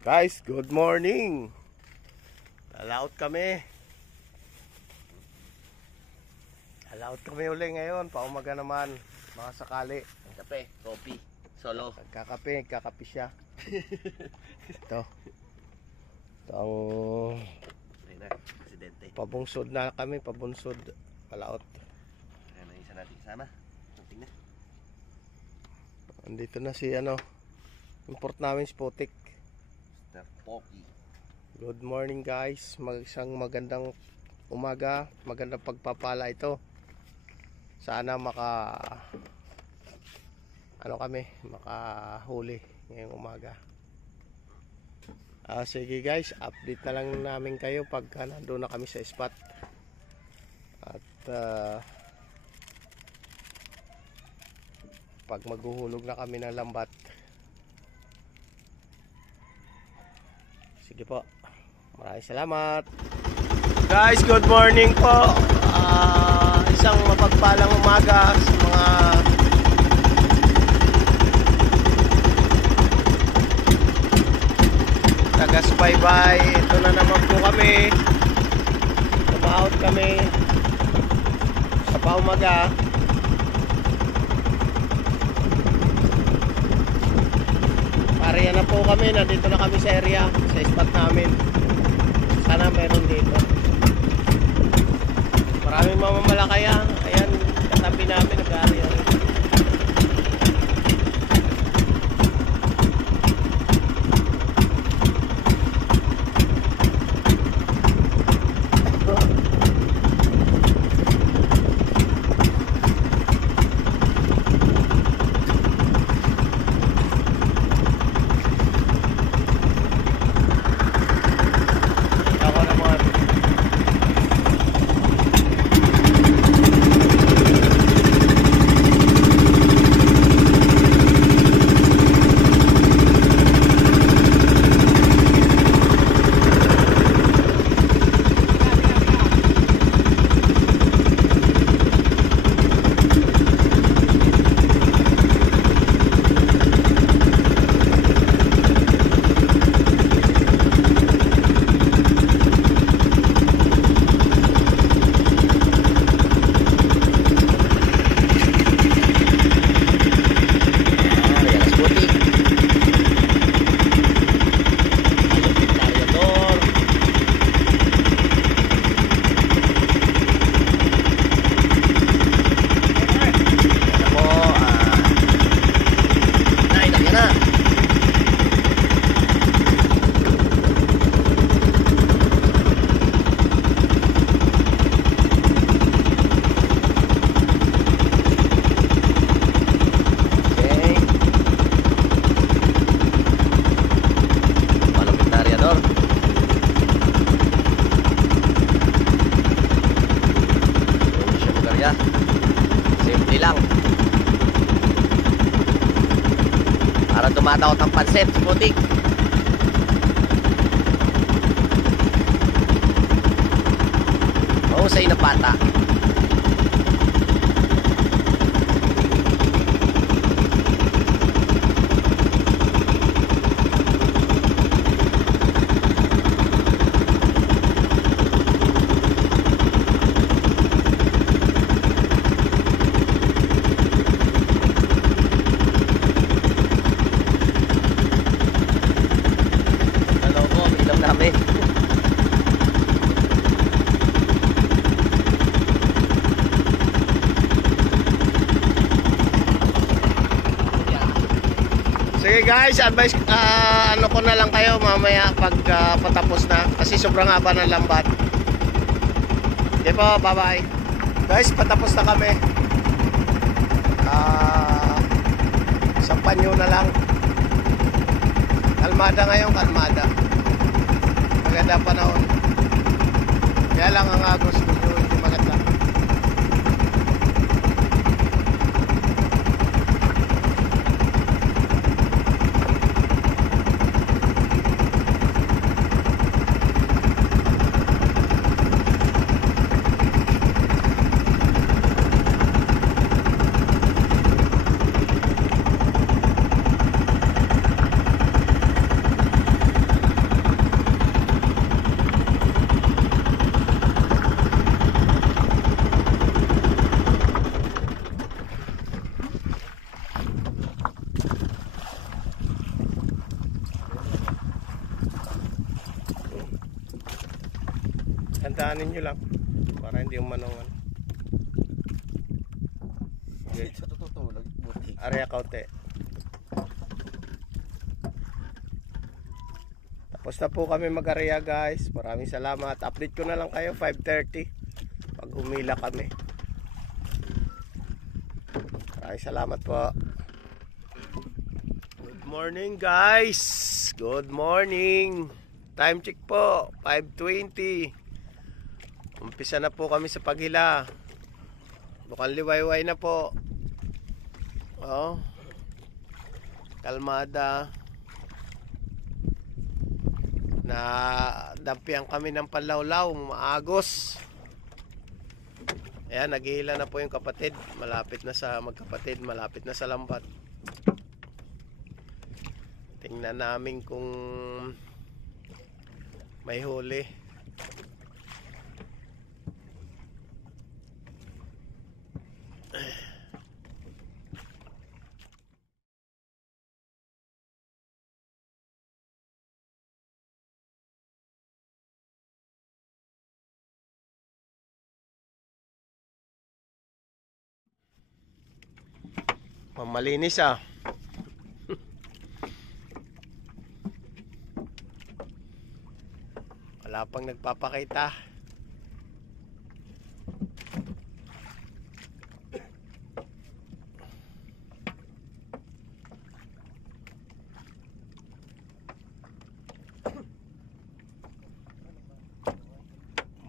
Guys, good morning. Alaut kami. Alaut kami uli ngayon. Paumaga naman. Mga sakali. Kape, kopi, solo. Kakape siya. Ito. Ito ang Presidente. pabunsod na kami. Pabunsod. Alaut. Ayan na isa natin kasama. Tingnan. Andito na si import namin si Putik. Mr. Poki. Good morning guys. Isang magandang umaga. Magandang pagpapala ito. Sana makahuli ngayong umaga. Sige guys, update na lang namin kayo pagka nandun na kami sa spot. At pag maghuhulog na kami ng lambat. Sige po. Maraming salamat. Guys, good morning po. Isang mapagpalang umaga sa mga taga-subaybay. Ito na naman po kami. Tumaot kami sa paumaga. Pareha na po kami. Nandito na kami sa area, sa spot namin. Sana meron dito. Maraming mamamalakaya. Ayan, katabi namin nag-area. Simple lang. Para tumataot ng pansit, Putik. Mahusay na bata. Sige guys, advice ko na lang kayo mamaya pag patapos na kasi sobrang haba ng lambat. Okay po, bye bye. Guys, patapos na kami. Sampan nyo na lang. Kalmada ngayon, kalmada. Maganda panahon. Kaya lang ang agos ko hindi maganda. Dahan-dahanin nyo lang. Para hindi umanungan. Ito tutulog. Buti. Area kaute. Tapos na po kami mag-area guys. Maraming salamat. Update ko na lang kayo 5:30 pag umila kami. Maraming salamat po. Good morning guys. Good morning. Time check po 5:20. Umpisa na po kami sa paghila. Mukhang liwayway na po. Oh. Kalmada. Na dampihan kami ng panlawlaw, maagos. Ayan, naghihila na po yung kapatid. Malapit na sa magkapatid, malapit na sa lambat. Tingnan namin kung may huli. Mamalinis ah. Wala pang nagpapakita.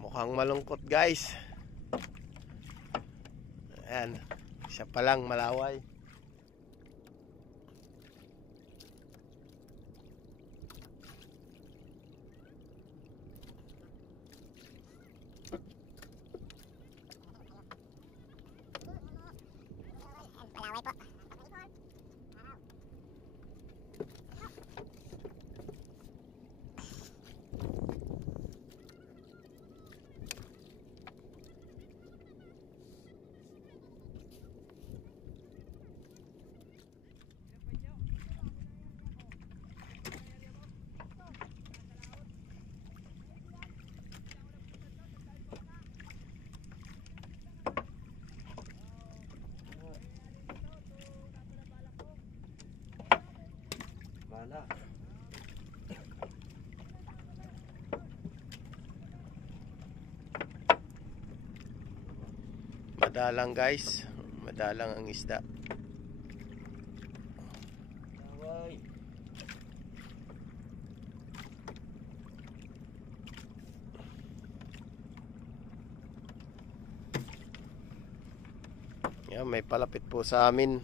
Mukhang malungkot guys. Ayan. Isa pa lang malaway. Wala. Madalang guys. Madalang ang isda. Away. Yan, may palapit po sa amin.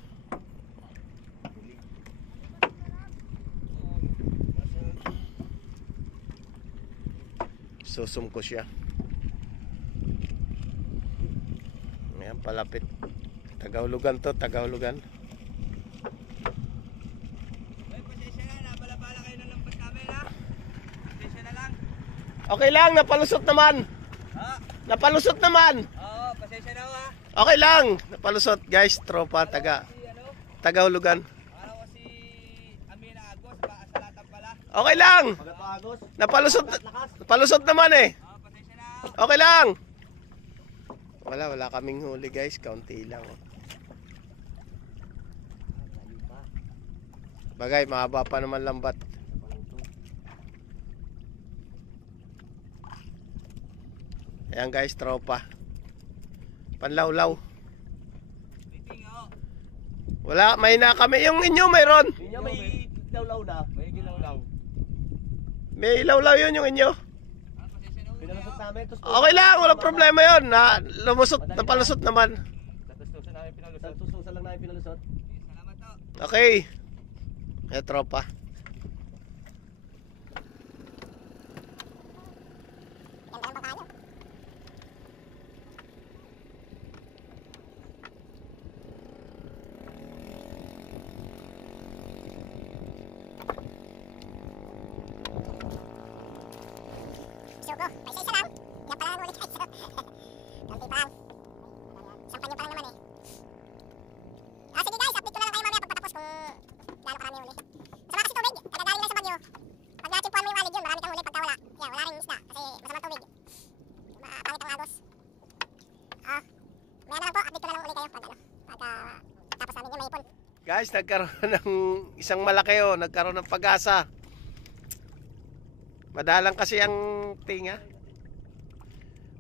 Susum ko siya. Ayan, palapit. Tagahulugan to, tagahulugan. Ay, pasensya na, nabala-bala kayo ng lambat namin ha. Pasensya na lang. Okay lang, napalusot naman. Ha? Napalusot naman. Oo, pasensya na ha. Okay lang, napalusot guys, tropa, tagahulugan. Araw ko si Amina Agos, sa latang pala. Okay lang. Pagkatagos. Napalusot naman eh. Oo, pasensya na. Okay lang. Wala kaming huli guys, kaunti lang. Bagay, mahaba pa naman lambat. Ayan guys, tropa. Panlawlaw. Waiting ho. Wala, may na kami. Yung inyo mayroon. Yun may lawlaw na. May gilaw lang. May ilawlaw yun yung inyo. Ah, pasensya na ho. Pinalusot namin. Okay lang, walang problema yun. Napalusot naman. Natustusan namin pinalusot. Tustusan lang namin pinalusot. Salamat ho. Okay. Tropa. Sugo, pasensya lang. Yan pala ang ulit guys. Kunti pa lang. Sampan nyo pa lang naman eh. Sige guys, update ko na lang kayo mamaya pagpatapos kung gaano karami uli. Masama kasi tubig, kagagaling lang sa bagyo. Pag natimpuan mo yung walid yun, marami kang uli pagka wala. Yan, wala rin isda kasi masamang tubig. Diba? Guys, nagkaroon ng isang malaki oh, nagkaroon ng pag-asa. Madalang kasi ang tinga.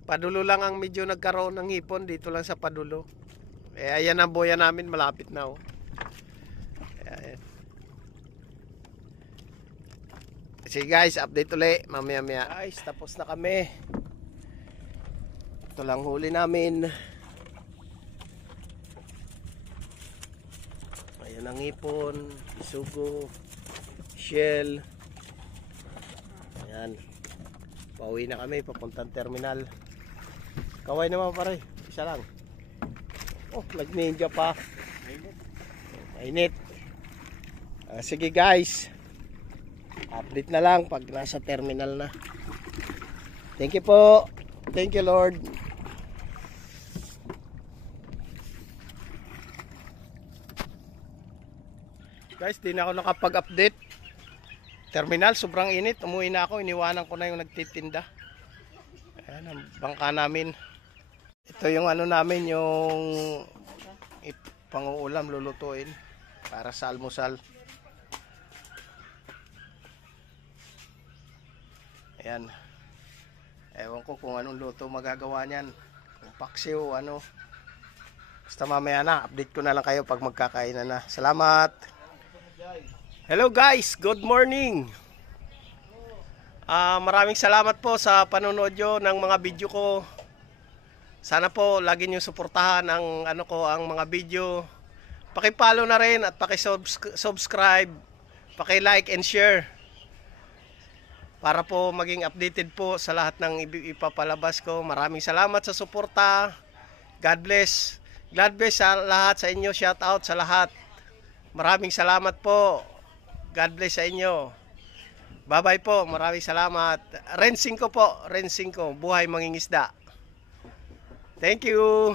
Padulo lang ang medyo nagkaroon ng hipon dito lang sa Padulo. Eh ayan ang boya namin, malapit na oh. Ayan. Sige guys, update ulit mamaya-maya. Guys, tapos na kami. Ito lang huli namin. Ayan ang hipon, isugo, shell. Ayan. Pauwi na kami papuntang terminal. Kaway naman pare, isa lang. Oh, nag-ninja pa. Mainit. Sige guys. Update na lang pag nasa terminal na. Thank you po. Thank you Lord. Guys, di na ako nakapag-update. Terminal, sobrang init. Umuwi na ako. Iniwanan ko na yung nagtitinda. Ayan ang bangka namin. Ito yung ano namin, yung pang-uulam lulutuin para sa almusal. Ayan. Ewan ko kung anong luto magagawa niyan. Kung paksiw o ano. Basta mamaya na, update ko na lang kayo pag magkakainan na. Salamat! Hello guys, good morning. Maraming salamat po sa panonood nyo ng mga video ko. Sana po lagi nyo suportahan ang ang mga video. Paki-follow na rin at paki-subscribe, paki-like and share para po maging updated po sa lahat ng ipapalabas ko. Maraming salamat sa suporta. God bless. God bless sa lahat sa inyo. Shout out sa lahat. Maraming salamat po. God bless sa inyo. Bye-bye po. Maraming salamat. Rensing ko po. Rensing ko. Buhay mangingisda. Thank you.